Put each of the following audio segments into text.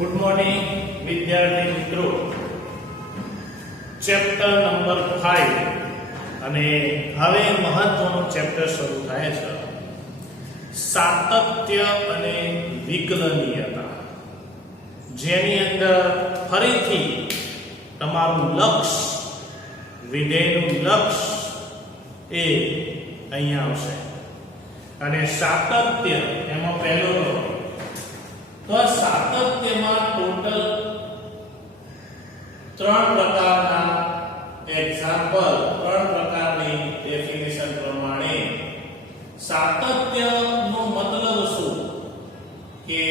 Good morning વિદ્યાર્થી મિત્રો, chapter number 5 અને હવે મહત્વનું ચેપ્ટર શરૂ થાય છે, સાતત્ય અને વિકલનીયતા, જેની અંદર ફરીથી તમારું લક્ષ્ય, વિધેયનું લક્ષ્ય એ અહીંયા આવશે અને સાતત્ય એમાં પહેલો તો સાતત્યમાં ટોટલ 3 પ્રકારના એક્ઝામ્પલ, 3 પ્રકારની ડેફિનેશન પ્રમાણે સાતત્યનો મતલબ શું કે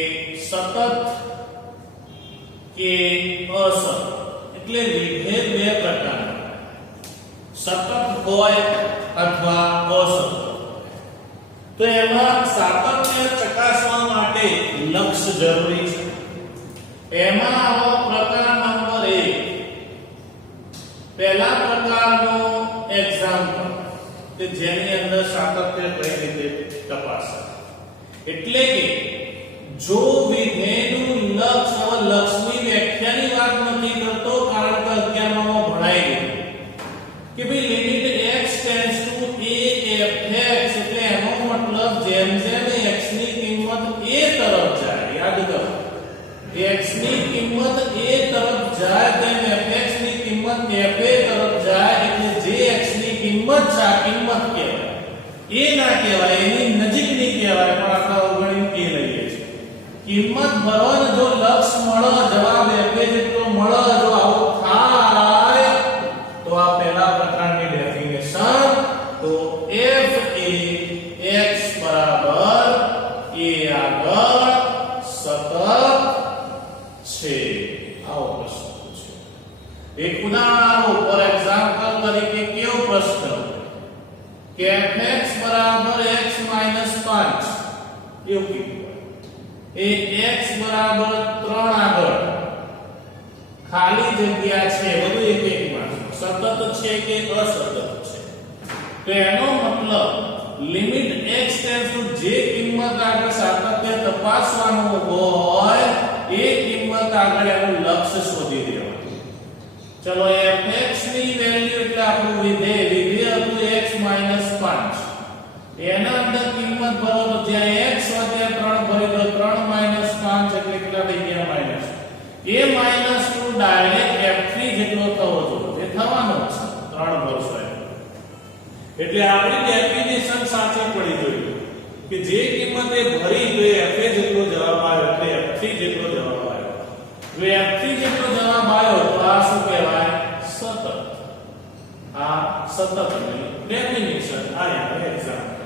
સતત કે અસતત, એટલે વિધેય બે પ્રકારના, સતત હોય અથવા અસતત. તો એમાં સાતત્ય ચકાસવા માટે લક્ષ્ય જરૂરી છે. એમાં આવો પ્રકાર નંબર 1, પહેલા પ્રકારનો એક્ઝામ્પલ કે જેની અંદર સાતત્ય કઈ રીતે તપાસાય, એટલે કે જો વિધેયનું લક્ષ્ય, લક્ષ્યની વ્યાખ્યાની વાત નથી કરતો, કારણ કે 11માં ભણાઈ ગયું કે ભાઈ limit x tends two a fx, એટલે એનો મતલબ જેમ જેમ x ની કિંમત a તરફ જાય, યાદ કરો x ની કિંમત a તરફ જાય તેમ fx ની કિંમત fa તરફ જાય, એટલે જે x ની કિંમત છે આ કિંમત કહેવાય, એ ના કહેવાય, એની નજીકની કહેવાય, પણ આપણે અવગણીને કે લઈએ છીએ. કિંમત ભરો ને જો લક્ષ મળો, જવાબ fa જેટલો મળો, જો આવું થાય તો આ પહેલા પ્રકારની ડેફિનેશન. તો f એ x બરાબર a આગળ સતત છે, આવો પ્રશ્ન છે. એક ઉદાહરણ ફોર એક્ઝામ્પલ તરીકે કેવો પ્રશ્ન કે fx બરાબર x 5 એવું કીધું, એ x બરાબર 3 આગળ ખાલી જગ્યા છે, બધું એક એકમાં સતત છે કે અસતત છે. તો એનો મતલબ લિમિટ x ટેન્ડ્સ ટુ જે કિંમત આગળ સાતત્ય તપાસવાનું હોય એ કિંમત આગળ એનું લક્ષ્ય શોધી દેવાનું. ચલો fx ની વેલ્યુ એટલે આપણું વિધેય હતું x 5, એના અંદર કિંમત ભરો તો જ્યાં x હોય ત્યાં 3 ભરી દો, 3 5 એટલે કેટલા થઈ ગયા માઈનસ. એ -2 ડાયરેક્ટ f3 જેટલો થવો જોઈએ, એ થવાનો છે 3 ભરશો એટલે આપણી ડેફિનેશન સાચી પડી જોઈએ કે જે કિંમત એ ભરી તો fa જેટલો જવાબ આવ્યો, એટલે f3 જેટલો જવાબ આવ્યો. જો f3 જેટલો જવાબ આવ્યો તો આ શું કહેવાય? સતત. આ સતત ડેફિનેશન આયા એક્ઝામ્પલ.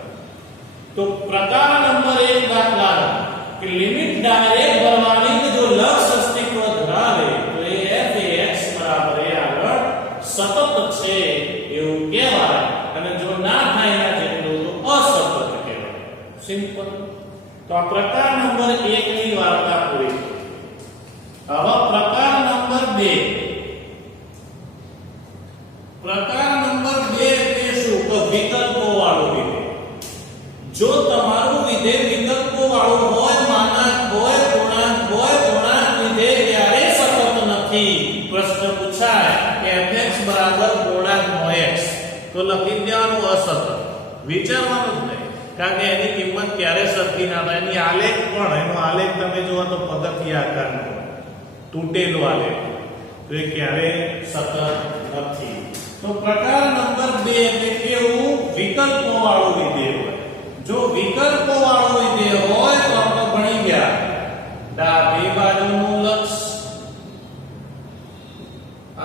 તો પ્રકાર નંબર 1 દાખલા કે લિમિટ ડાયરેક્ટ ભરવાની, જો લક્ષ્ય અસ્તિત્વ ધરાવે તો એ f એ x બરાબર a આગળ સતત છે એવું કહેવાય, અને જો ના થાય એના જેટલું તો અસતત કહેવાય. સિમ્પલ. તો આ પ્રકાર નંબર 1 ની વાર્તા પૂરી. હવે પ્રકાર નંબર 2. પ્રકાર નંબર 2 એટલે શું? તો વિકલ્પો વાળું વિધેય. જો તમારું વિધેય વિકલ્પો વાળું હોય, માનાંક હોય, પૂર્ણાંક હોય, પૂર્ણાંક વિધેય ત્યારે સતત નથી. પ્રશ્ન પૂછાય કે fx બરાબર પૂર્ણાંક x, તો લખી દેવાનું અસતત, વિચારવાનું જ નહીં, કારણ કે એની કિંમત ક્યારે સરખી ના થાય. એની આલેખ પણ, એનો આલેખ તમે જુઓ તો પગથિયા આકારનો, તૂટેલો આલેખ, તો એ ક્યારે સતત નથી. તો પ્રકાર નંબર 2 એટલે કેવું? વિકલ્પો વાળું વિધેય હોય. જો વિકલ્પો વાળું વિધેય હોય તો આપણે ભણી ગયા ડાબી બાજુનું લક્ષ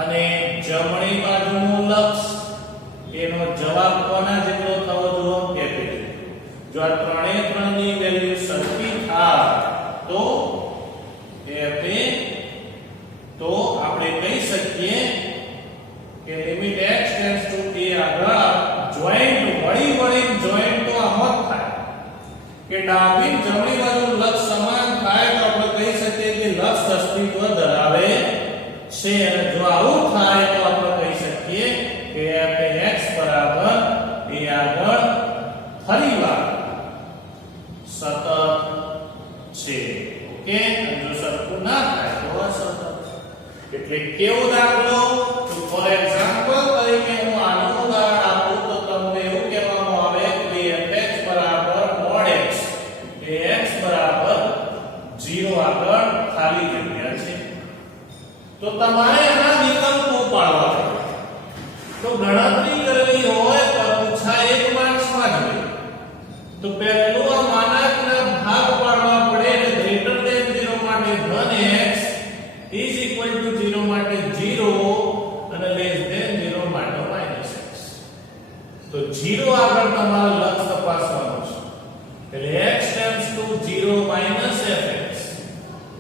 અને જમણી બાજુનું લક્ષ, એનો જવાબ કોના જેટલો થવો જોઈએ? fa. જો આ ત્રણે ત્રણની વેલ્યુ સરખી થાય તો fa, તો આપણે કહી શકીએ કે limit x tends two a આગળ જોઈન્ટ વળી જોઈન્ટ તો આમ જ થાય કે ડાબી જમણી બાજુ લક્ષ સમાન થાય, તો આપણે કહી શકીએ કે લક્ષ અસ્તિત્વ ધરાવે છે. અને જો આવું થાય તો આપણે કહી શકીએ કે f એ x બરાબર a આગળ ફરીવાર સતત છે. ઓકે, જો સરખું ના થાય એટલે કેવો દાખલો? તો ફોર એક્ઝામ્પલ તરીકે હું આનું ઉદાહરણ આપું તો તમને એવું કહેવામાં આવે કે fx બરાબર mod x એ x બરાબર 0 આગળ ખાલી જગ્યા છે. તો તમારે આના વિકલ્પો પાડવા પડે. તો ગણતરી કરવી હોય તો પૂછા 1 માર્ક્સમાં જ હોય. તો પહેલું આ માનાંકના ભાગ પાડવા પડે એટલે ગ્રેટર ધેન 0 માટે ધન x ઇઝ ઇક્વલ ટુ 0 માટે 0 અને લેસ ધેન 0 માટે માઈનસ x. તો 0 આગળ તમારે લક્ષ તપાસવાનું છે. એટલે x tends to 0 minus fx.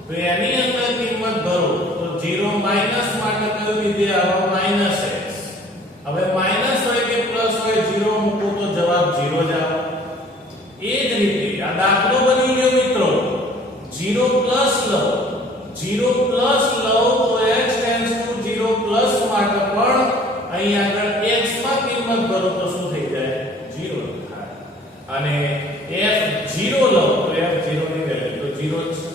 તો એની અંદર કિંમત ભરો તો 0 માઈનસ માટે કયું વિધેય આવે? Minus x. હવે માઈનસ હોય કે પ્લસ હોય 0 મૂકો તો જવાબ 0 જ આવે. એ જ રીતે આ દાખલો બની ગયો મિત્રો. 0 પ્લસ લો 0 પ્લસ લો તો x ટેન્ડ્સ ટુ 0 પ્લસ માટે પણ અહીં આગળ x માં કિંમત ભરો તો શું થઈ જાય? 0 થાય. અને f0 લો તો f0 ની વેલ્યુ તો 0 જ છે.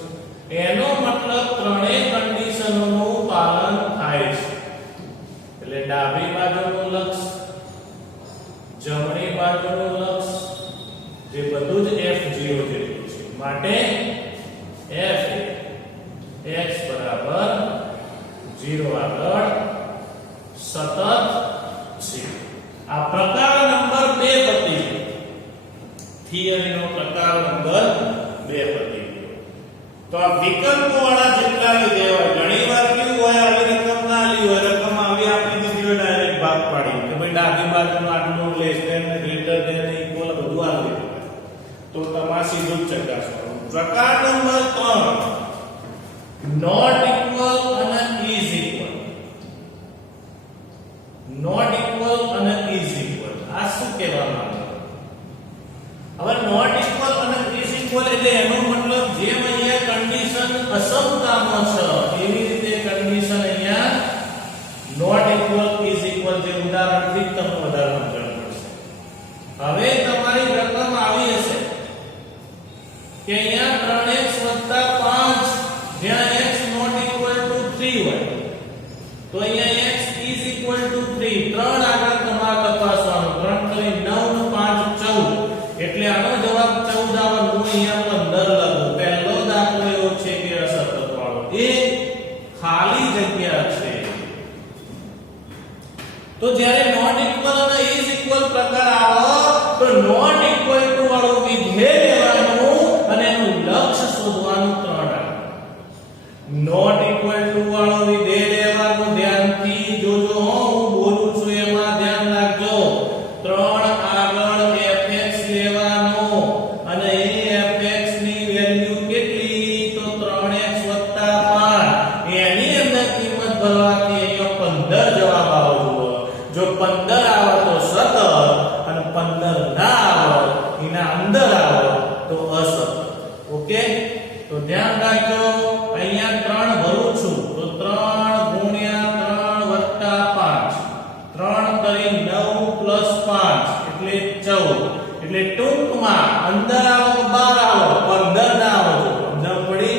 એનો મતલબ ત્રણેય કન્ડિશનોનું પાલન થાય છે. એટલે ડાબી બાજુનું લક્ષ, જમણી બાજુનું લક્ષ જે બધું જ f0 જેટલું છે. માટે f x બરાબર 0 આગળ સતત છે. આ પ્રકાર નંબર 2 પતી ગયો. થિયરીનો પ્રકાર નંબર 2 પતી ગયો. તો આ વિકલ્પો વાળા જેટલા વિધેય હોય ઘણીવાર કેવું હોય આવી રકમ ના લી હોય રકમ આવી આપી દીધી હોય ડાયરેક્ટ ભાગ પાડી કે ભાઈ ડાબી બાજુનું આટલું less than greater than equal બધું આપી દીધું. તો તમારે સીધું જ ચકાસવાનું. પ્રકાર નંબર 3 નોટ ઇક્વલ અને ઇઝ ઇક્વલ. નોટ ઇક્વલ અને ઇઝ ઇક્વલ આ શું કહેવામાં આવે? હવે નોટ ઇક્વલ અને ઇઝ ઇક્વલ એટલે એનો મતલબ જેમ અહીંયા કન્ડિશન અસમતામાં છે એવી રીતે કન્ડિશન અહીંયા નોટ ઇક્વલ ઇઝ ઇક્વલ જે ઉદાહરણથી તમને વધારે સમજણ પડશે. હવે તમારી રકમ આવી હશે કે અહીંયા 3x 5 જ્યાં x નોટ ઇક્વલ ટુ 3 હોય તો અહીંયા x ઇઝ ઇક્વલ ટુ 3 3 આગળ તમારે તપાસવાનું. 3 કરી 9 નું 5 14 એટલે આનો જવાબ 14 આવે. હું અહીંયા 15 લખું. પહેલો દાખલો એવો છે કે અસતત વાળો એ ખાલી જગ્યા છે. તો જ્યારે નોટ ઇક્વલ અને ઇઝ ઇક્વલ પ્રકાર આવે તો નોટ ઇક્વલ ટુ વાળો વિધેય લેવાનું અને એનું લક્ષ શોધવાનું. 3 આવે. નોટ ઇક્વલ ટુ વાળો વિધેય લેવાનું. ધ્યાનથી જોજો હું બોલું છું એમાં ધ્યાન રાખજો. 3 આગળ fx લેવાનો અને એ fx ની વેલ્યુ કેટલી? તો 3x 5 એની અંદર કિંમત ભરવાથી અહીંયા 15 જવાબ આવવો. જો 15 આવે તો સતત અને 15 ના આવે એના અંદર આવે તો અસતત. ઓકે તો ધ્યાન રાખજો. અહીંયા 3 ભરું છું તો 3 ગુણ્યા 3 5 3 કરી 9 + 5 એટલે 14. એટલે ટૂંકમાં અંદર આવો 12 આવો 15 ના આવો. સમજ પડી?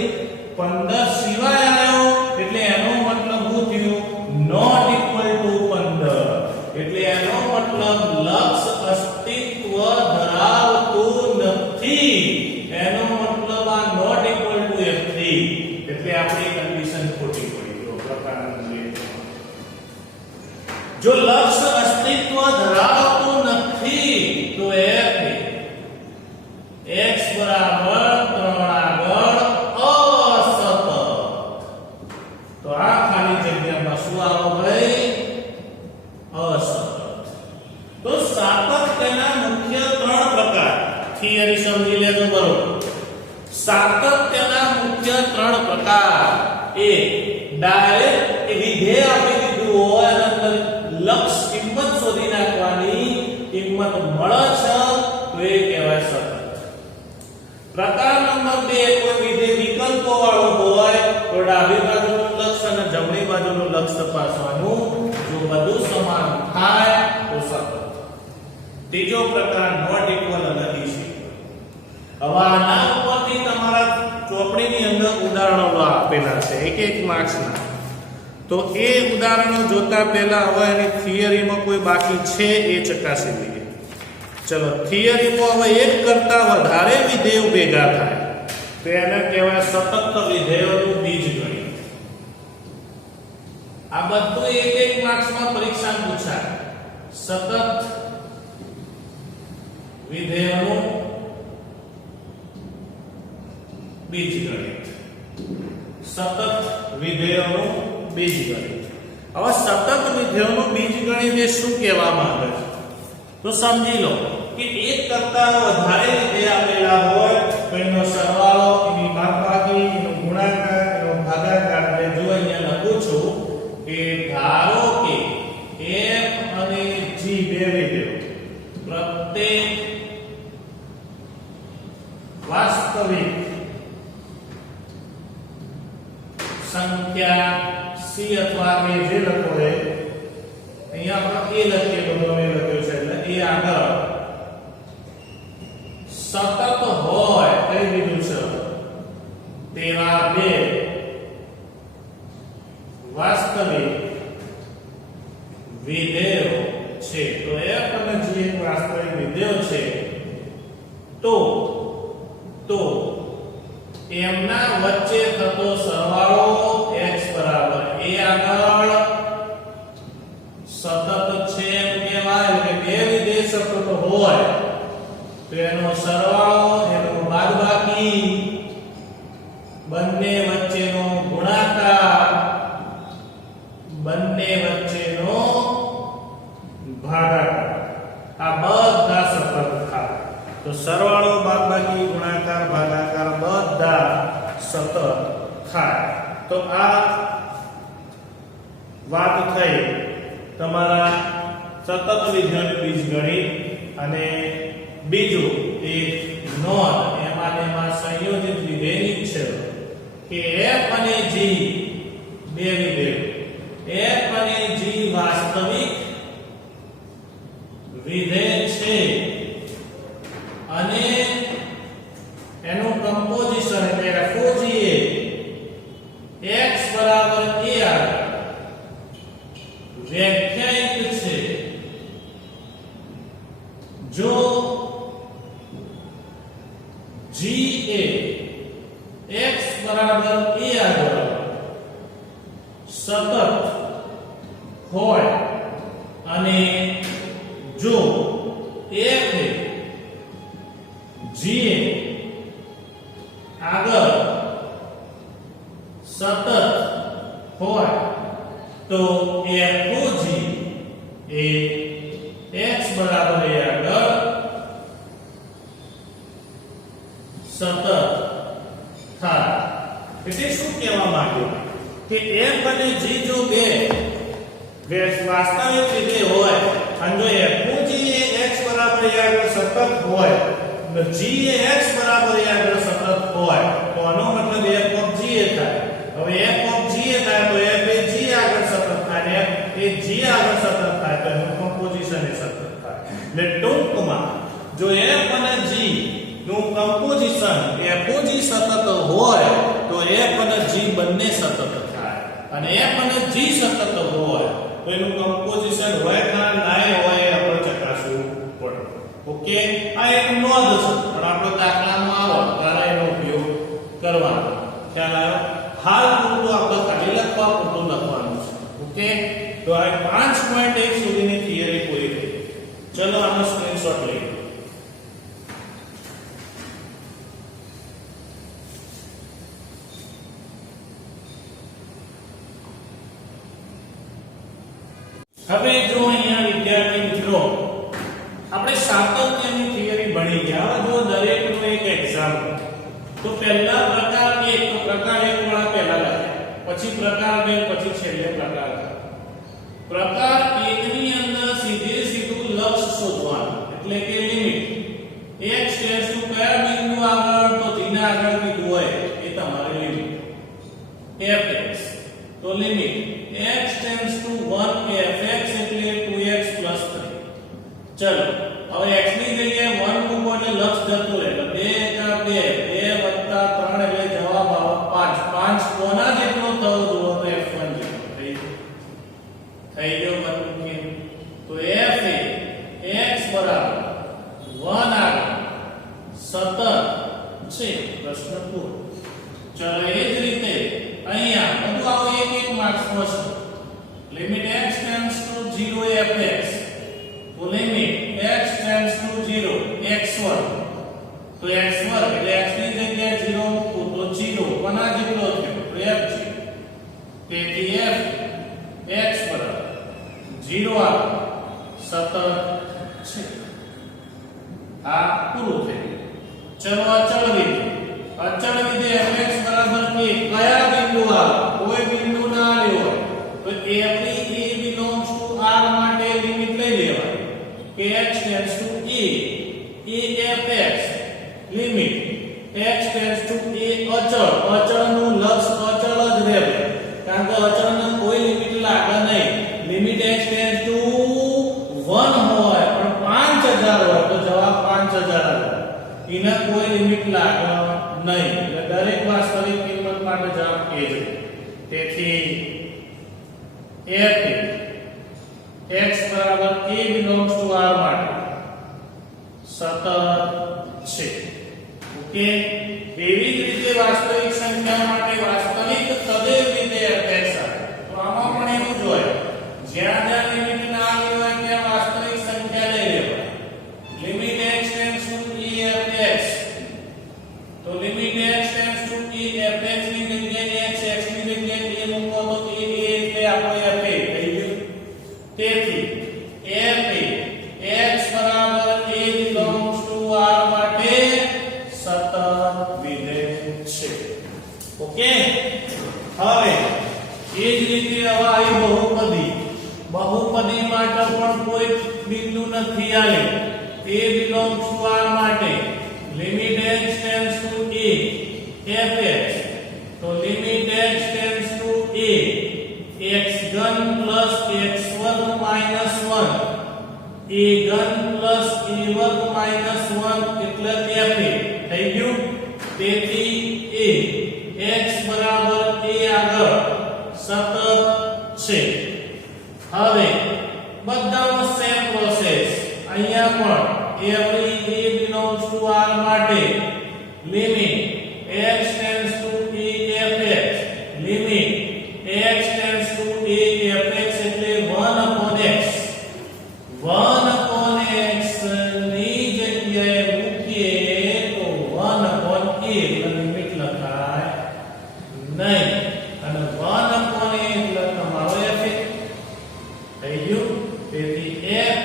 15 સિવાય આવ્યો એટલે એનો મતલબ શું થયું? Not equal to 15. એટલે એનો મતલબ લક્ષ અસ્તિત્વ ધરાવતું નથી. એનો મતલબ આ નોટ ઇક્વલ ટુ f3 એટલે આપણી કન્ડિશન ખોટી પડી. જો પ્રકાર જો લક્ષ અસ્તિત્વ ધરાવતું નથી તો f x બરાબર 3 આગળ અસતત. તો આ ખાલી જગ્યામાં શું આવે ભાઈ? અસતત. તો સાતત્યના મુખ્ય 3 પ્રકાર થિયરી સમજી લેજો બરોબર. સાતત્યના મુખ્ય 3 પ્રકાર. એક ડાયરેક્ટ વિધેય આપી દીધું હોય અને અંદર લક્ષ કિંમત શોધી નાખવાની. કિંમત મળે છે તો એ કહેવાય સતત. પ્રકાર નંબર 2 કોઈ વિધેય વિકલ્પો વાળો હોય તો ડાબી બાજુનું લક્ષ અને જમણી બાજુનું લક્ષ તપાસવાનું. જો બધું સમાન થાય તો સતત. ત્રીજો પ્રકાર નોટ ઇક્વલ અને ઇઝ ઇક્વલ. હવે આના ઉપરથી તમારા ચોપડીની અંદર ઉદાહરણો આપેલા છે એક માર્ક્સના. તો એ ઉદાહરણો જોતા પહેલા હવે એની થિયરીમાં કોઈ બાકી છે એ ચકાસી લઈએ. ચલો, થિયરીમાં હવે એક કરતા વધારે વિધેયો ભેગા થાય તો એને કહેવાય સતત વિધેયોનું બીજગણિત. આ બધું એક માર્ક્સમાં પરીક્ષા પૂછાય. સતત વિધેયોનું બીજગણિત. સતત વિધેયોનું બીજગણિત. હવે સતત વિધેયોનું બીજગણિત એ શું કહેવા માંગે છે તો સમજી લો કે એક કરતા વધારે વિધેય આપેલા હોય તો એનો સરવાળો, એની બાદબાકી, એનો ગુણાકાર, એનો ભાગાકાર. એટલે જો અહીંયા લખું છું કે ધારો કે f અને g બે વિધેયો પ્રત્યેક વાસ્તવિક સંખ્યા c અથવા a જે લખો છે અહીંયા આપણે a લખીએ, બધો મેં લખ્યું છે એટલે એ આગળ સતત હોય કઈ દીધું છે તેવા બે વાસ્તવિક વિધેયો છે. તો f અને g એક વાસ્તવિક વિધેયો છે તો એમના વચ્ચે થતો સરવાળો x બરાબર a આગળ સતત છે એમ કહેવાય. એટલે બે વિધેય સતત હોય તો એનો સરવાળો, એનો બાદબાકી, બંને વચ્ચેનો ગુણાકાર, બંને વચ્ચેનો ભાગાકાર, આ બધા સતત થાય. તો સરવાળો, બાદબાકી, ગુણાકાર, ભાગાકાર બધા સતત થાય. તો આ વાત થઈ તમારા સતત વિધેયોનું બીજગણિત. અને બીજું એક નોંધ એમાં સંયોજિત વિધેયની છે કે f અને g બે વિધેયો, f અને g વાસ્તવિક વિધેય છે અને એનું કમ્પોઝિશન એટલે FOG એ x બરાબર a આગળ વ્યાખ્યાયિત છે. જો g એ x બરાબર a આગળ સતત હોય અને જો f એ g આગળ સતત હોય તો FOG એ x બરાબર a આગળ સતત થાય. એટલે શું કહેવા માંગ્યો કે f અને g જો બે વાસ્તવિક વિધેય હોય અને જો FOG એ x બરાબર a આગળ સતત હોય અને g એ x બરાબર a આગળ સતત હોય તો આનો મતલબ f of g એ થાય. હવે f of g એ થાય તો f એ g આગળ સતત થાય અને f એ g આગળ સતત થાય તો એનું કમ્પોઝિશન એ સતત થાય. એટલે ટૂંકમાં જો f અને g નું કમ્પોઝિશન FOG સતત હોય તો f અને g બંને સતત થાય અને f અને g સતત હોય તો એનું કમ્પોઝિશન હોય ના ના હોય આપણે ચકાસવું પડે. ઓકે, આ એક નોંધ છે પણ આપણો દાખલામાં આવે ત્યારે એનો ઉપયોગ કરવાનો. ખ્યાલ આવ્યો? હાલ પૂરતું આપણે ખાલી લખવા પૂરતું લખવાનું છે. ઓકે, તો આ 5.1 સુધીની થિયરી પૂરી થઈ. ચલો આનો સ્ક્રીનશોટ લઈએ. હવે જો અહીંયા વિદ્યાર્થી મિત્રો આપણે સાતત્યની થિયરી ભણી ગયા. જો દરેકનો એક એક્ઝામ્પલ તો પહેલા પ્રકાર 1 તો પ્રકાર 1 વાળા પહેલા લખ્યા, પછી પ્રકાર 2, પછી છેલ્લે પ્રકાર 3. પ્રકાર 1 ની અંદર સીધું લક્ષ શોધવાનું એટલે કે લિમિટ x ટેન્ડ્સ ટુ કયા બિંદુ આગળ તો જેના આગળ કીધું હોય એ તમારી લિમિટ fx. તો limit x tends to 1 fx એટલે 2x 3. ચલો હવે x ની જગ્યાએ 1 મૂકો એટલે લક્ષ જતું રહે એટલે 2 * 2 2 + 3 એટલે જવાબ આવે 5. 5 કોના જેટલો થવો જોઈએ તો f1 જેટલો. સતત છે પ્રશ્ન પૂરો. ચલો એ જ રીતે અહીંયા બધું આવું એક એક માર્ક્સ નો છે. Limit x tends to 0 fx તો limit x tends to 0 x1 તો x2 એટલે x ની જગ્યાએ 0 મૂકું તો 0 કોના જેટલો થયો તો f છે. તેથી f x બરાબર 0 આ સતત છે. આ પૂરું થયું. ચલો અચળ વિધેય fx બરાબર કે કયા બિંદુ આવે કોઈ બિંદુ ના આવ્યો હોય તો every a belongs to r માટે લિમિટ લઈ લેવાની કે x tends to a fx limit x tends to a અચળનું લક્ષ અચળ જ રહેશે કારણ કે અચળને કોઈ લિમિટ લાગે નહીં. લિમિટ x tends to 1 હોય પણ 5000 હોય તો જવાબ 5000 આવે. એને કોઈ લિમિટ લાગે નહીં એટલે દરેક વાસ્તવિક કિંમત માટે જવાબ k છે. તેથી f x બરાબર a belongs to r માટે સતત છે. ઓકે. એવી જ રીતે વાસ્તવિક સંખ્યા માટે વાસ્તવિક તદેવ વિધેય fx આવે તો આમાં પણ એવું જોઈએ જ્યાં જ્યાં લિમિટ ના આવી હોય ત્યાં વાસ્તવિક સંખ્યા લઈ લેવાની. Limit x tends to a fx તો limit x tends to a fx ની જગ્યાએ x ની જગ્યાએ a મૂકો તો a એટલે આપણો f થઈ ગયું. તેથી f x બરાબર a belongs to r માટે સતત વિધેય છે. ઓકે. હવે એ જ રીતે હવે આવી બહુપદી માટે પણ કોઈ બિંદુ નથી આલે a belongs to r માટે limit x tends to a fx તો limit x tends to a x ઘન plus x વર્ગ minus 1 a ઘન plus a વર્ગ minus 1 એટલે f થઈ ગયું. તેથી a x બરાબર a આગળ સતત છે. હવે બધાનો સેમ પ્રોસેસ અહીંયા પણ every a belongs to r માટે limit x tends to a fx limit x tends to a fx એટલે 1 upon x ની જગ્યાએ મૂકીએ તો 1 upon a લિમિટ લખાય નહીં અને 1 upon a એટલે તમારો f થઈ ગયું. તેથી f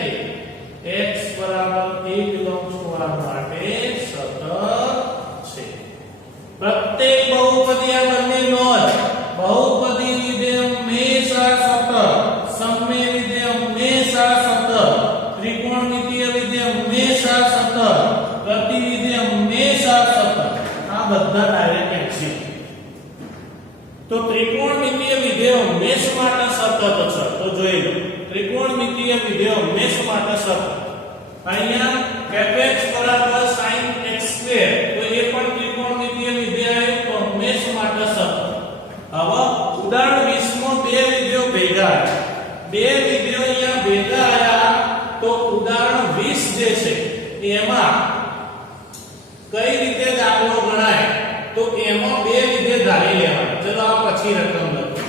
x બરાબર a belongs to r માટે સતત છે. પ્રત્યેક બહુપદી આ બંને નોંધ બહુપદી વિધેય હંમેશા સતત સમમેય વિધેય હંમેશા સતત ત્રિકોણમિતિય વિધેય હંમેશા સતત પ્રતિ વિધેય હંમેશા સતત આ બધા ડાયરેક્ટ એક્સિયમ. તો ત્રિકોણમિતિય વિધેય હંમેશા માટે સતત છે તો જોઈ લો ત્રિકોણમિતિય વિધેય હંમેશા માટે સતત. અહીંયા fx બરાબર sin x2 તો એ પણ ત્રિકોણમિતિય વિધેય તો હંમેશા માટે સતત. હવે ઉદાહરણ 20 માં બે વિધેયો ભેગા બે વિધેયો અહીંયા ભેગા આયા તો ઉદાહરણ 20 જે છે એમાં કઈ રીતે દાખલો ગણાય તો એમાં બે વિધેય ધારી લેવાના. ચલો આ પછી રકમ લખો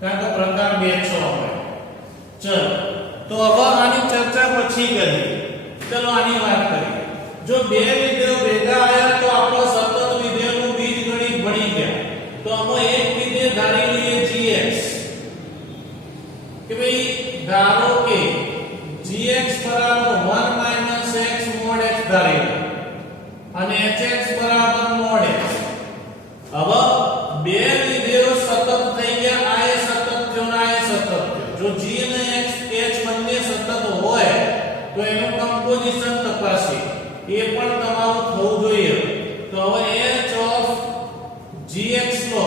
કારણ કે પ્રકાર 2 6 હોય. ચલો તો હવે આની ચર્ચા પછી કરીએ. ચલો આની વાત કરીએ. જો બે વિધેયો ભેગા આયા તો આપણો સતત વિધેયનું બીજગણિત ભણી ગયા. તો આમાં એક વિધેય ધારી લઈએ gx કે ભાઈ ધારો કે gx બરાબર 1 x mod x ધારી લો અને hx બરાબર mod x. હવે બે વિધેયો સતત થઈ ગયા. આ એ સતત થયો ને આ એ સતત થયો. જો g અને x h બંને સતત હોય તો એનું કમ્પોઝિશન તપાસીએ. એ પણ તમારું થવું જોઈએ. તો હવે h of gx લો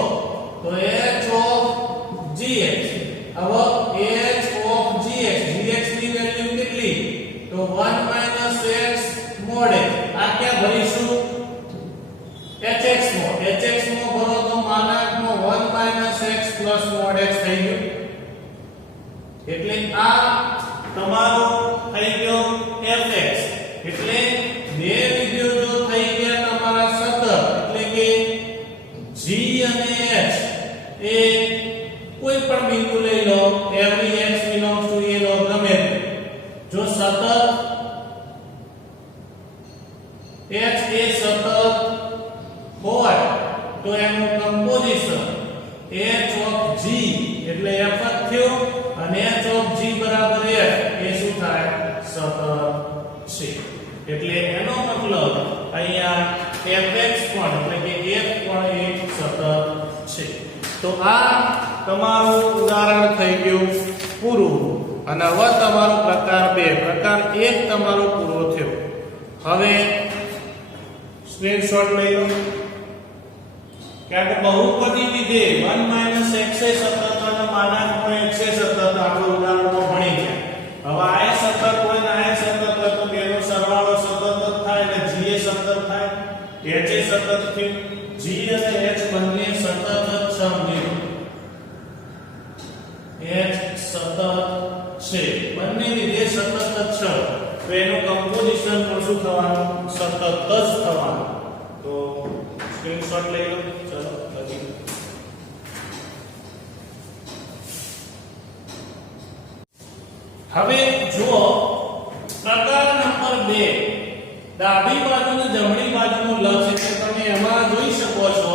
તો h of gx હવે h of gx ની વેલ્યુ કેટલી તો 1 x mod x. આ ક્યાં ભરીશું hx માં ભરો તો માનાંકમાં 1 x mod x થઈ ગયું. એટલે આ તમારો થઈ ગયો fx. એટલે બે વિધેયો જો h એ સતત હોય તો એનું કમ્પોઝિશન h ઓફ g એટલે f જ થયો અને h ઓફ g બરાબર f એ શું થાય સતત છે એટલે એનો મતલબ અહીંયા fx પણ એટલે કે f પણ એક સતત છે તો આ તમારું ઉદાહરણ થઈ ગયું પૂરું અને હવે તમારો પ્રકાર 2 પ્રકાર 1 તમારો પૂરો થયો હવે સ્ક્રીનશોટ લઈ લો કે બહુપદી વિધેય 1 - x એ સતત અને માનાંકમાં x એ સતત આપણે ઉદાહરણમાં ભણી ગયા હવે આ એ સતત હોય ને આ એ સતત હોય તો બેનો સરવાળો સતત જ થાય અને g એ સતત થાય h એ સતત થયું g અને h બંને સતત જ સમજી h સતત છે બંને વિધેય સતત જ છે તો એનું કમ્પોઝિશન પણ શું થવાનું સતત જ થવાનું તો સ્ક્રીનશોટ લઈ લો ચલો લખી હવે જુઓ પ્રકાર નંબર 2 ડાબી બાજુ અને જમણી બાજુનું લક્ષ એટલે તમે એમાં જોઈ શકો છો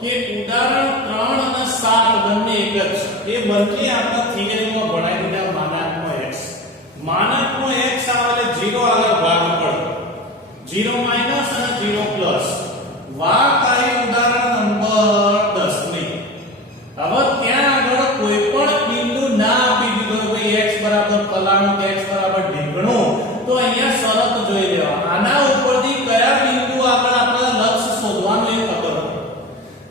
કે ઉદાહરણ 3 અને 7 બંને એક જ છે એ બંને આપણે થિયરીમાં ભણાવી દીધા માનાંકનો x આવે એટલે 0 આગળ ભાગ પડે 0 માઈનસ અને 0 પ્લસ વાત આવી ઉદાહરણ નંબર 10 ની હવે ત્યાં આગળ કોઈ પણ બિંદુ ના આપી દીધો ભાઈ x બરાબર ફલાણું કે x બરાબર ઢીંગણું તો અહીંયા શરત જોઈ લેવા આના ઉપરથી કયા બિંદુ આગળ આપણે લક્ષ્ય શોધવાનું એ ખબર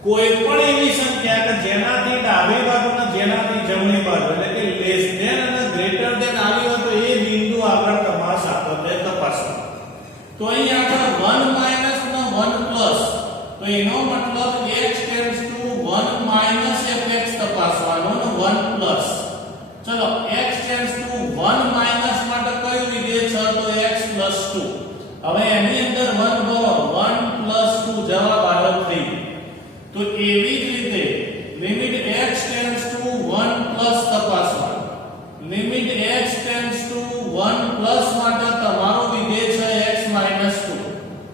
કોઈ પણ એવી સંખ્યા કે જેનાથી ડાબી બાજુ અને જેનાથી જમણી બાજુ એટલે કે લેસ ધેન અને ગ્રેટર ધેન આવી હોય તો એ બિંદુ આગળ તમારા સાતત્ય તપાસવાનું તો અહીં આપણે 1 માઈનસ અને 1 પ્લસ તો એનો મતલબ x tends to 1 minus fx તપાસવાનો અને 1 પ્લસ ચલો x ટેન્ડ્સ ટુ 1 માઈનસ માટે કયું વિધેય છે તો x 2 હવે એની અંદર 1 ભરો 1 2 જવાબ આગળ થઈ તો એવી જ રીતે limit x tends to 1 plus તપાસવાનો limit x tends to 1 plus માટે તમારો વિધેય છે x 2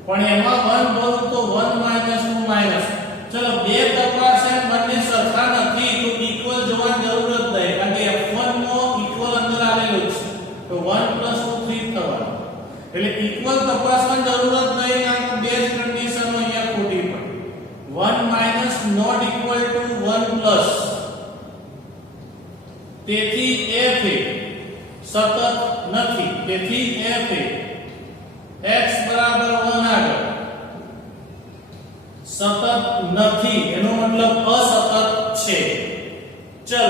પણ એમાં 1 ભરું તો 1 2 માઈનસ ચલો બે તપાસે બંને સરખા નથી તો ઇક્વલ જોવાની જરૂર જ નહીં કારણ કે f1 નો ઇક્વલ અંદર આલેલું છે તો 1 2 3 થવાનું એટલે ઇક્વલ તપાસવાની જરૂર જ નહીં આ બે જ કન્ડિશનો અહીંયા ખોટી પડી 1 minus not equal to 1 plus તેથી f એ સતત નથી તેથી f એ x બરાબર 1 આગળ સતત નથી એનો મતલબ અસતત છે ચલો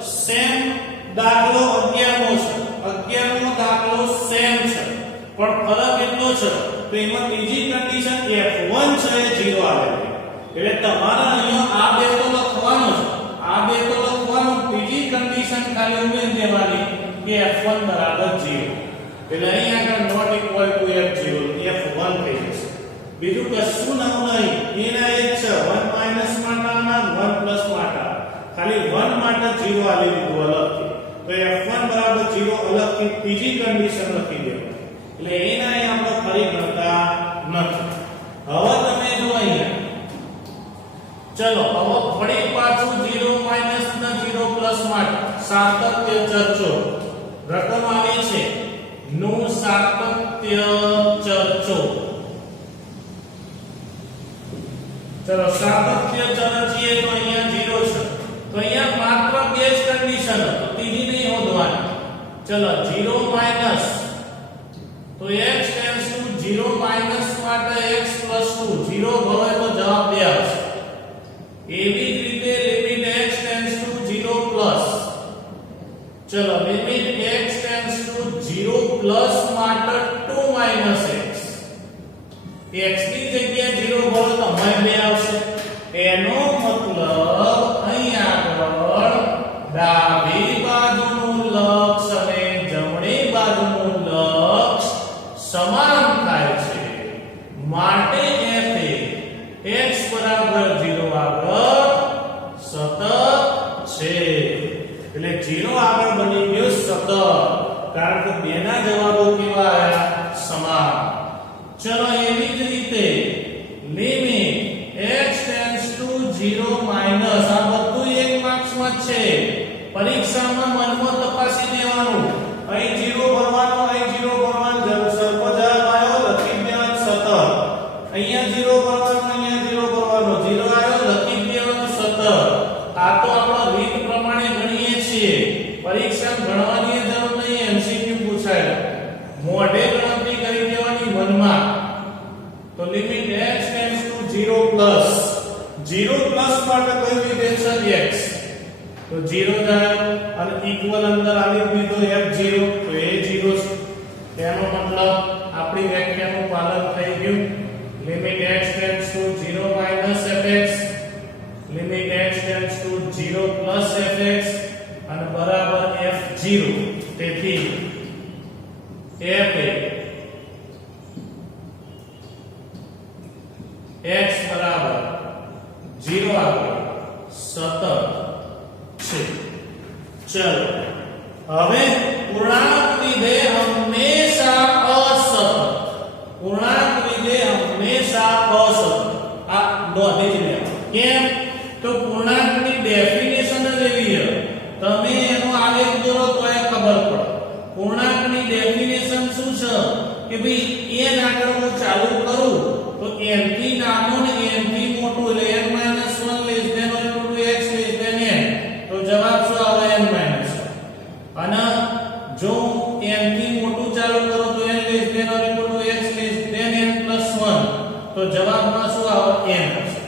સેમ દાખલો 11મો દાખલો સેમ છે પણ ફરક એટલો છે તો એમાં બીજી કન્ડિશન f1 છે એ 0 આવે એટલે તમારે અહીંયા આ બે તો લખવાનું છે આ બે તો લખવાનું બીજી કન્ડિશન ખાલી ઉમેરી દેવાની કે f1 બરાબર 0 એટલે અહીં આગળ not equal to f0 f1 થઈ જશે બીજું કશું નવું નહીં એના એક છે 1 માઈનસ માટે અને 1 પ્લસ માટે ખાલી 1 માટે 0 આલી દીધું અલગથી તો f1 બરાબર 0 અલગથી ત્રીજી કન્ડિશન લખી દેવાની એટલે એના અહીં આપણે ફરી ગણતા નથી હવે તમે જો અહીંયા ચલો હવે ફરી પાછું 0 માઈનસ ના 0 પ્લસ માટે સાતત્ય ચર્ચો રકમ આવી છે નું સાતત્ય ચર્ચો ચલો સાતત્ય ચર્ચીએ તો અહીંયા 0 છે તો અહીંયા માત્ર બે જ કન્ડિશન તો ત્રીજી નહીં હોદવાની ચલો 0 માઈનસ તો x ટેન્ડ્સ ટુ 0 માઈનસ માટે x 2 0 ભરે તો જવાબ 2 આવશે એવી જ રીતે limit x tends to 0 plus ચલો limit x tends to 0 plus માટે 2 માઈનસ x x ની જગ્યાએ 0 ભરો તો અહીં 2 આવશે એનો મતલબ અહીં આગળ ડાબી બાજુનું લક્ષ અને જમણી બાજુનું લક્ષ સમાન થાય છે માટે f એ x બરાબર 0 આગળ સતત છે એટલે 0 આગળ બની ગયો સતત કારણ કે બેના જવાબો કેવા આવ્યા સમાન ચલો એવી પરીક્ષામાં મનમાં તપાસી દેવાનું. અહીં 0 ભરવાનો, અહીં 0 ભરવાનો, સરખો જવાબ આવ્યો લખી દેવાનો સતત. અહીંયા 0 ભરવાનો, અહીંયા 0 ભરવાનો, 0 આવ્યો લખી દેવાનો સતત. આ તો આપણે રીત પ્રમાણે ગણીએ છીએ. પરીક્ષા ગણવાની જરૂર નહીં, એમસીક્યુ પૂછાય. મોઢે ગણતરી કરી દેવાની મનમાં. તો limit x tends to 0 plus 0 plus માટે કયું વિધેય છે x, તો 0 જાય અને ઇક્વલ અંદર આવી દીધો f0, તો એ 0 છે. એનો મતલબ આપણી વ્યાખ્યાનું પાલન થઈ ગયું. Limit x tends to 0 minus fx, limit x tends to 0 plus fx અને બરાબર f0. તેથી f એ x બરાબર 0 આગળ સતત છે. ચલો હવે પૂર્ણાંક વિધેય હંમેશા અસતત, પૂર્ણાંક વિધેય હંમેશા અસતત. આ નોંધી જ લેવાનું. કેમ? તો પૂર્ણાંકની ડેફિનેશન જ એવી છે. તમે એનો આલેખ દોરો તો એ ખબર પડે. પૂર્ણાંકની ડેફિનેશન શું છે કે ભાઈ n આગળ હું ચાલુ કરું તો n થી નાનો ને n થી મોટું એટલે n - 1 less than or equal to x less than n, તો જવાબ શું આવે n - 1. અને જો n થી મોટું ચાલુ કરો તો n less than or equal to x less than n + 1, તો જવાબમાં શું આવે n હશે.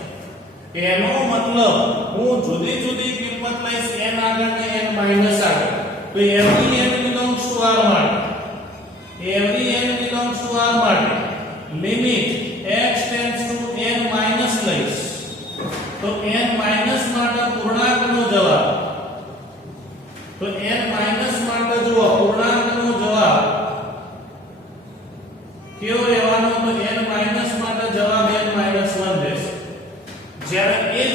એનો મતલબ હું જુદી જુદી કિંમત લઈશ n આગળ ને n - આગળ, તો every n belongs to r માટે, every n belongs to r માટે limit x tends two n minus લઈશ, તો n માઈનસ માટે પૂર્ણાંકનો જવાબ, તો n માઈનસ માટે જુઓ પૂર્ણાંકનો જવાબ કેવો રહેવાનો, તો n માઈનસ માટે જવાબ n - 1 રહેશે. જ્યારે એ જ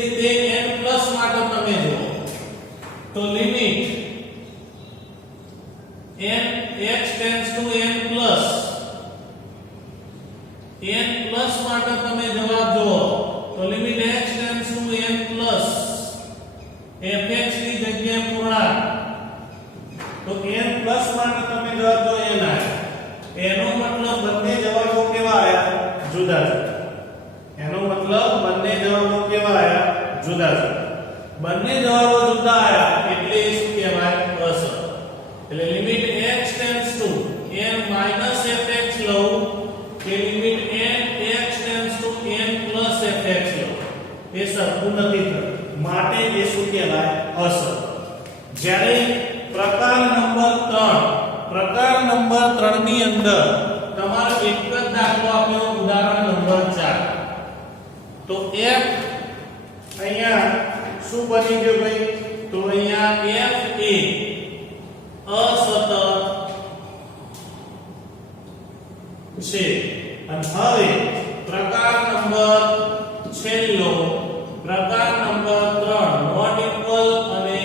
રીતે n પ્લસ માટે તમે જુઓ તો limit n x tends two n plus માટે તમે જવાબ જુઓ તો limit x tends two n plus fx ની જગ્યાએ પૂર્ણાંક, તો n પ્લસ માટે તમે જવાબ જો n આવ્યો. એનો મતલબ બંને જવાબો કેવા આવ્યા? જુદા જુદા. એનો મતલબ બંને જવાબો કેવા આવ્યા? જુદા જુદા. બંને જવાબો જુદા આવ્યા એટલે શું કહેવાય? અસતત. એટલે limit x tends two n minus fx લઉં કે limit x tends two n plus fx લઉં, એ સરખું નથી થતું. માટે એ શું કહેવાય? અસતત. જ્યારે પ્રકાર નંબર 3 ની અંદર તમારો એક જ દાખલો આપ્યો, ઉદાહરણ નંબર 4. તો f અહીંયા શું બની ગયું ભાઈ? તો અહીંયા f એ અસતત છે. અને હવે પ્રકાર નંબર છેલ્લો, પ્રકાર નંબર 3 નોટ ઇક્વલ અને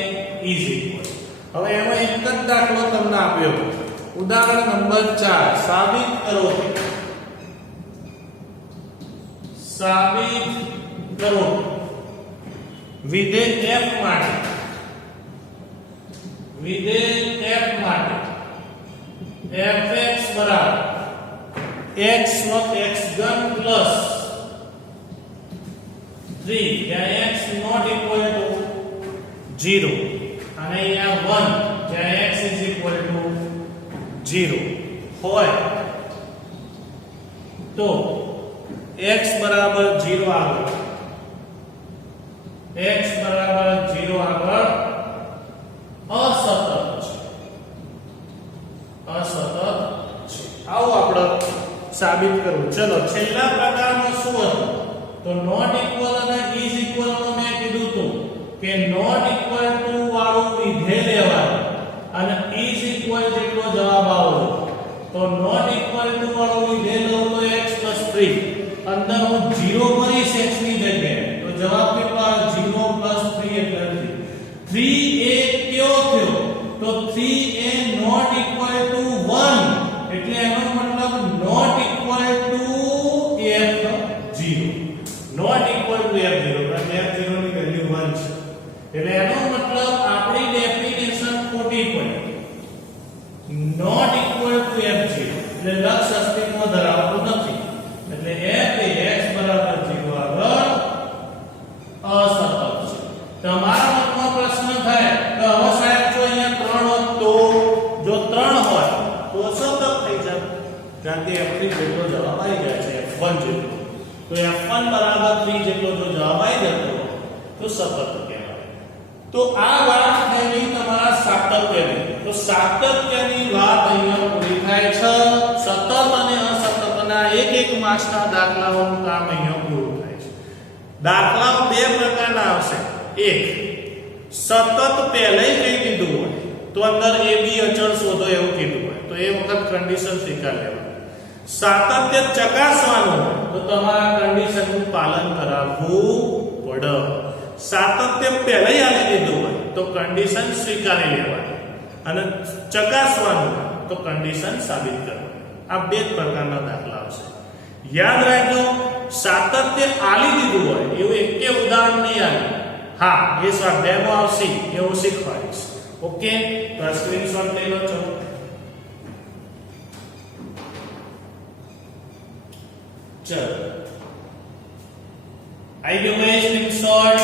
ઇઝ ઇક્વલ. હવે એમાં એક જ દાખલો તમને આપ્યો, ઉદાહરણ નંબર 4. સાબિત કરો, સાબિત કરો વિધેય f માટે, વિધેય f માટે fx બરાબર x ઘન પ્લસ 3 જ્યાં x નોટ ઇક્વલ ટુ 0 અને અહીંયા 1 જ્યાં x ઇઝ ઇક્વલ ટુ 0 હોય તો x બરાબર 0 આગળ, x બરાબર 0 આગળ અસતત છે, અસતત છે. આવું આપણે સાબિત કરવું. ચલો છેલ્લા પ્રકારમાં શું હતું? તો નોટ ઇક્વલ અને ઇઝ ઇક્વલ નો મેં કીધું હતું કે નોટ ઇક્વલ ટુ વાળું વિધેય લેવાનું અને ઇઝ ઇક્વલ જેટલો જવાબ આવવો. તો નોટ ઇક્વલ ટુ વાળું વિધેય લઉં તો x 3, અંદર હું 0 ભરીશ x ની જગ્યાએ, તો જવાબ કેટલો આવે? 0 3 એટલે 3. 3 એ કયો થયો? તો 3 એ નોટ ઇક્વલ ટુ 1, એટલે એનો મતલબ not equal to f0, not equal to f0, કારણ કે f0 ની વેલ્યુ 1 છે. એટલે લક્ષ અસ્તિત્વ ધરાવતું નથી, એટલે f એ x બરાબર 0 આગળ અસતત છે. તમારા મનમાં પ્રશ્ન થાય કે હવે સાહેબ જો અહીંયા 3 હોત તો, જો 3 હોય તો સતત થઈ જાય, કારણ કે f3 જેટલો જવાબ આવી જાય છે, f1 જેટલો. તો f1 બરાબર 3 જેટલો જો જવાબ આવી જતો તો સતત કહેવાય. તો આ વાત થઈ તમારા સાતત્યની. તો સાતત્યની વાત અહીંયા પૂરી થાય છે. સતત અને અસતતના એક માર્ક્સના દાખલાઓનું કામ અહીંયા પૂરું થાય છે. દાખલાઓ બે પ્રકારના આવશે. એક, સતત પહેલાય કહી દીધું હોય તો અંદર a b અચળ શોધો એવું કીધું હોય તો એ વખત કન્ડિશન સ્વીકાર લેવાની. સાતત્ય ચકાસવાનું તો તમારા કન્ડિશનનું પાલન કરાવવું પડે. સાતત્ય પહેલાય આલી દીધું હોય તો કન્ડિશન સ્વીકારી લેવાની અને ચકાસવાનું તો કન્ડિશન સાબિત કરવાની. આ બે જ પ્રકારના દાખલા આવશે. યાદ રાખજો, સાતત્ય આલી દીધું હોય એવું એકે ઉદાહરણ નહીં આવે. હા, એ સ્વાધ્યાયમાં આવશે, એવું શીખવાડીશ. ઓકે, તો આ સ્ક્રીનશોટ લઈ લો છો. ચલો, આઈ ગયો ભાઈ સ્ક્રીનશોટ.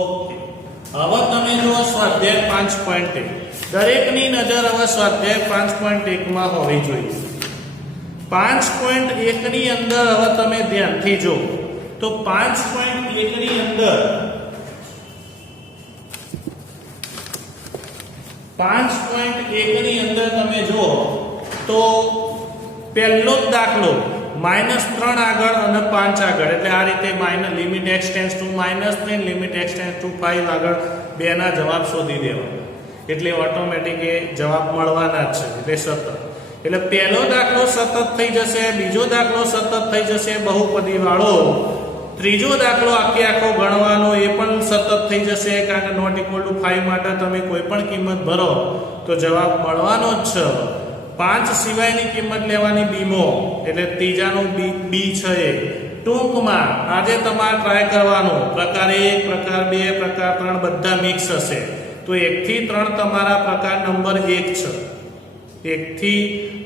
ઓકે, હવે તમે જો સ્વાધ્યાય 5.1 દરેકની નજર હવે સ્વાધ્યાય 5.1 માં હોવી જોઈએ. 5.1 ની અંદર હવે તમે ધ્યાનથી જો તો 5.1 ની અંદર 5.1 ની અંદર તમે જો તો પહેલો જ દાખલો -3 આગળ અને 5 આગળ, એટલે આ રીતે limit x tends two -3 limit x tends two 5 આગળ બેના જવાબ શોધી દેવાના. એટલે ઓટોમેટિક એ જવાબ મળવાના જ છે, એટલે સતત. એટલે પહેલો દાખલો સતત થઈ જશે, બીજો દાખલો સતત થઈ જશે બહુપદી વાળો, ત્રીજો દાખલો આખો ગણવાનો એ પણ સતત થઈ જશે, કારણ કે નોટ ઇક્વલ ટુ 5 માટે તમે કોઈ પણ કિંમત ભરો તો જવાબ મળવાનો જ છે. 5 સિવાયની કિંમત લેવાની બીમો, એટલે ત્રીજાનો બી છે એ. ટૂંકમાં આજે તમારે ટ્રાય કરવાનું, પ્રકાર 1, પ્રકાર 2, પ્રકાર 3 બધા મિક્સ હશે. તો 1 થી 3 તમારા પ્રકાર નંબર 1 છે. 1 થી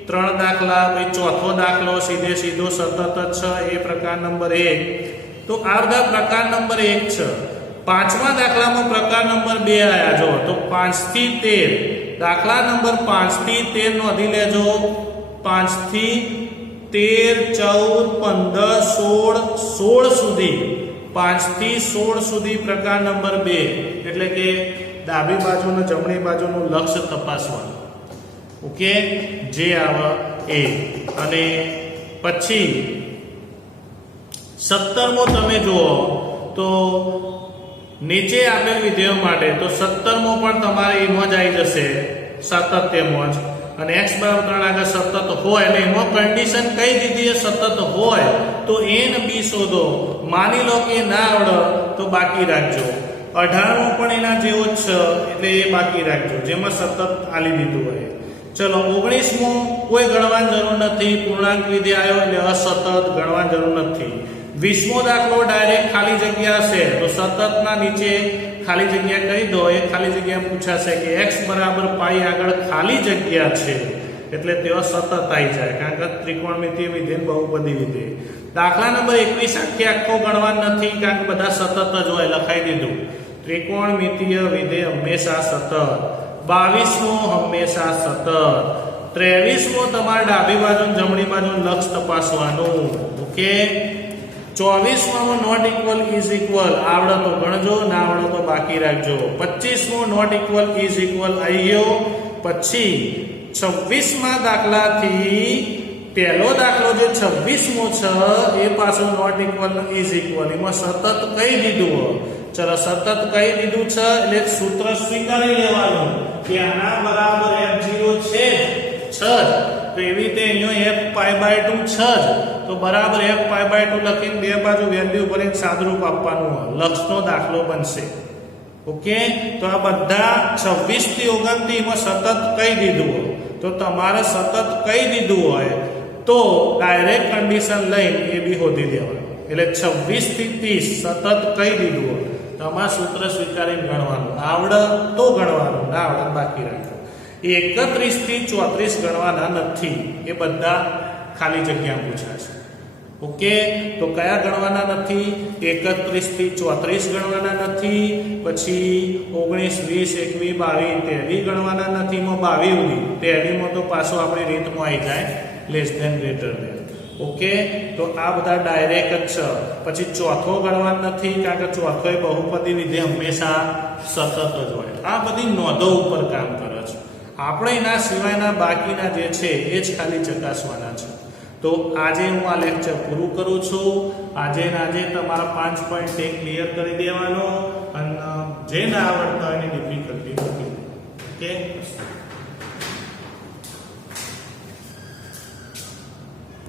3 દાખલા, ભાઈ ચોથો દાખલો સીધો સતત જ છે, એ પ્રકાર નંબર 1. તો આ બધા પ્રકાર નંબર 1 છે. પાંચમા દાખલામાં પ્રકાર નંબર 2 આયા જો, તો 5 થી 13 દાખલા નંબર 5 થી 13 નોંધી લેજો. 5 થી 13, 14, 15, 16 સુધી, 5 થી 16 સુધી પ્રકાર નંબર 2, એટલે કે ડાબી બાજુ અને જમણી બાજુનું લક્ષ્ય તપાસવાનું. ઓકે, જે આવે એ. અને પછી 17મો તમે જુઓ તો નીચે આપેલ વિધેયો માટે તો 17મો પણ તમારે એમાં જ આવી જશે, સાતત્યમાં જ. અને x બરાબર 3 આગળ સતત હોય એટલે એમાં કન્ડિશન કઈ દીધી એ સતત હોય તો a ને b શોધો. માની લો કે ના આવડે તો બાકી રાખજો. 18મો પણ એના જેવો જ છે, એટલે એ બાકી રાખજો જેમાં સતત આલી દીધું હોય. ચલો, 19મો કોઈ ગણવાની જરૂર નથી, પૂર્ણાંક વિધેય આવ્યો એટલે અસતત ગણવાની જરૂર નથી. 20મો દાખલો ડાયરેક્ટ ખાલી જગ્યા હશે તો સતતના નીચે ખાલી જગ્યા કરી દો. એ ખાલી જગ્યા પૂછાશે કે x બરાબર પાઈ આગળ ખાલી જગ્યા છે, એટલે તેઓ સતત આવી જાય, કારણ કે ત્રિકોણમિતિય વિધેય બહુપદી વિધેય. દાખલા નંબર 21 આખો ગણવા નથી, કારણ કે બધા સતત જ હોય, લખાઈ દીધું. ત્રિકોણમિતિય વિધેય હંમેશા સતત. 22મો હંમેશા સતત. 23મો તમારે ડાબી બાજુ જમણી બાજુ લક્ષ તપાસવાનું. ઓકે, 24મો નોટ ઇક્વલ ઇઝ ઇક્વલ આવડે તો ગણજો, ના આવડે તો બાકી રાખજો. 25મો નોટ ઇક્વલ ઇઝ ઇક્વલ આવી ગયો. પછી 26મા દાખલાથી પહેલો દાખલો જે 26મો છે એ પાછો નોટ ઇક્વલ ઇઝ ઇક્વલ, એમાં સતત કહી દીધું. ચલો, સતત કહી દીધું છે એટલે સૂત્ર સ્વીકારી લેવાનું કે આના બરાબર f0 છે જ. તો એવી રીતે અહીંયા f π/2 છે જ, તો બરાબર f π/2 લખીને બે બાજુ વેલ્યુ ભરીને સાદરૂપ આપવાનું, લક્ષનો દાખલો બનશે. ઓકે, તો આ બધા 26 થી 29 માં સતત કહી દીધું હોય તો તમારે સતત કહી દીધું હોય તો ડાયરેક્ટ કન્ડિશન લઈને એ બી શોધી દેવાનું. એટલે 26 થી 30 સતત કહી દીધું હોય તમારે સૂત્ર સ્વીકારીને ગણવાનું. આવડે તો ગણવાનું, ના આવડે બાકી રાખવું. 31 થી 34 ગણવાના નથી. એ બધા ખાલી જગ્યા પૂછ્યા છે. ઓકે, તો કયા ગણવાના નથી? 31 થી 34 ગણવાના નથી, પછી 19, 20, 21, 22, 23 ગણવાના નથી. માં 22 23 તો પાછો આપણી રીતમાં આવી જાય less than greater than. Okay, તો આ બધા ડાયરેક્ટ જ છે. પછી ચોથો ગણવાનો નથી, કારણ કે ચોથો એ બહુપદી વિધેય હંમેશા સતત જ હોય. આ બધી નોંધો ઉપર કામ કરે છે. આપણે એના સિવાયના બાકીના જે છે એ જ ખાલી ચકાસવાના છે. તો આજે હું આ લેક્ચર પૂરું કરું છું. આજે તમારા 5 પોઈન્ટ ક્લિયર કરી દેવાનો, અને જે ના આવડતા હોય એની ડિફિકલ્ટી મૂકી. ઓકે.